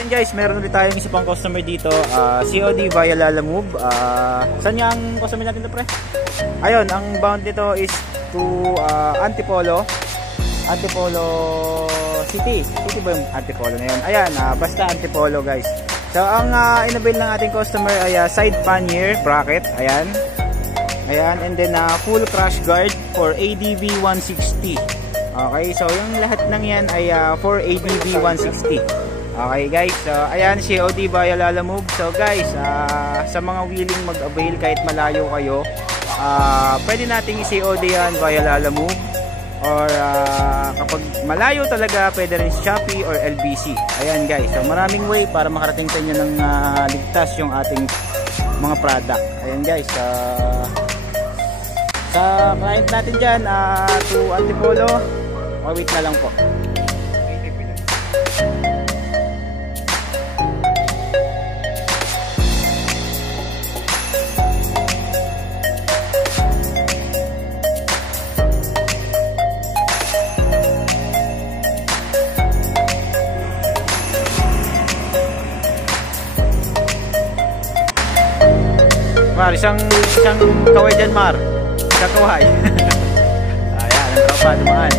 Ayan guys, meron ulit tayong isa pang customer dito, COD via Lalamove. Saan nga ang customer natin ito, pre? Ayun, ang bound nito is to Antipolo City. City ba yung Antipolo na yun? Ayan, basta Antipolo guys. So ang inabil ng ating customer ay side pannier bracket. Ayan, and then full crash guard for ADV 160. Okay, so yung lahat ng yan ay for ADV 160. Okay guys, so ayan, COD via Lalamove. So guys, sa mga willing mag-avail kahit malayo kayo, pwede nating i-COD yan via Lalamove. Or kapag malayo talaga, pwede rin Shopee or LBC. Ayan guys, so maraming way para makarating sa inyo ng ligtas yung ating mga product. Ayan guys, sa client natin dyan, to Antipolo, wait na lang po. Mar, isang kaway dyan, Mar. Isang kaway. Ayan, ang tropa, dumaan.